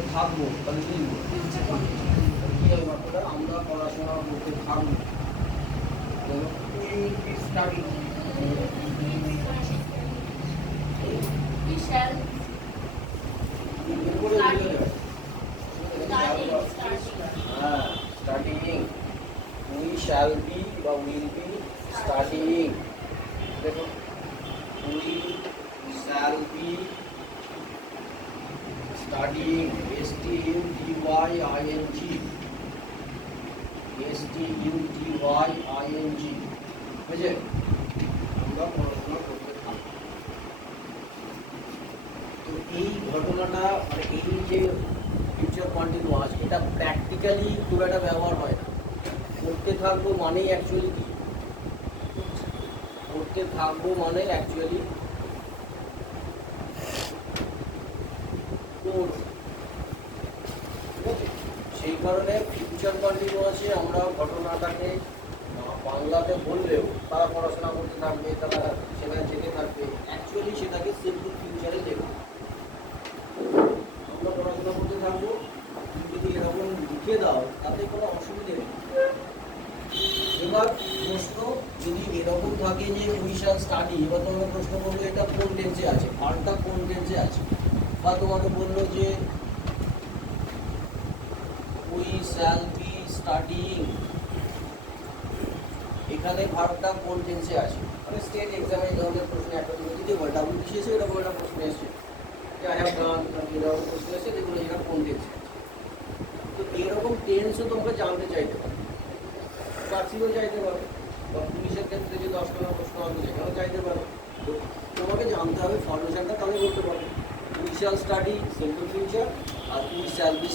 করতে থাকবো তাহলে কি কি হবে বাচ্চারা আমরা পড়াশোনা করতে থাকবো স্টাডি We shall হ্যাঁ স্টাডিং উই শ্যাল বি বা উইল বি স্টাডিং দেখো we shall be studying STUDYING STUDYING বুঝলে আমরা পড়াশোনা করতে থাকবো। তো এই ঘটনাটা মানে এই যে ফিউচার কন্টিনিউয়াস এটা প্র্যাকটিক্যালি খুব একটা ব্যবহার হয় না। করতে থাকবো মানেই অ্যাকচুয়ালি কি করতে থাকবো মানে অ্যাকচুয়ালি সেই কারণে ফিউচার কন্টিনিউয়াসে আমরা ঘটনাটাকে বাংলাতে বললেও তারা পড়াশোনা করতে থাকবে, তারা সেখানে যেতে থাকবে, অ্যাকচুয়ালি সেটাকে সিম্পল ফিউচারে দেবে। আমরা পড়াশোনা করতে থাকবো, তুমি যদি এরকম লিখে দাও তাতে কোনো অসুবিধে নেই। এবার প্রশ্ন যদি এরকম থাকে যে উই শ্যাল স্টাডি, এবার তোমাকে প্রশ্ন করলো এটা কোন টেন্সে আছে, ভার্বটা কোন টেন্সে আছে, বা তোমাকে বললো যে উই শ্যাল বি স্টাডিং, এখানে ভার্বটা কোন টেন্সে আছে। মানে স্টেট এক্সামে এই ধরনের প্রশ্ন একটা যদি ডাব্লিউবিসি এসে এরকম একটা প্রশ্ন এসেছে যে আই হ্যাভ ডান, এরকম প্রশ্ন এসেছে যেগুলো এটা কোন টেন্সে আছে। তো এরকম টেন্সও তোমাকে জানতে চাইতে পারে, চাকরিও চাইতে পারে, বা পুলিশের ক্ষেত্রে যে 10 প্রশ্ন আসবে সেখানেও চাইতে পারে। তো তোমাকে জানতে হবে ফরমেশনটা, তাহলে বলতে পারো we shall study simple future আর উই শ্যাল বি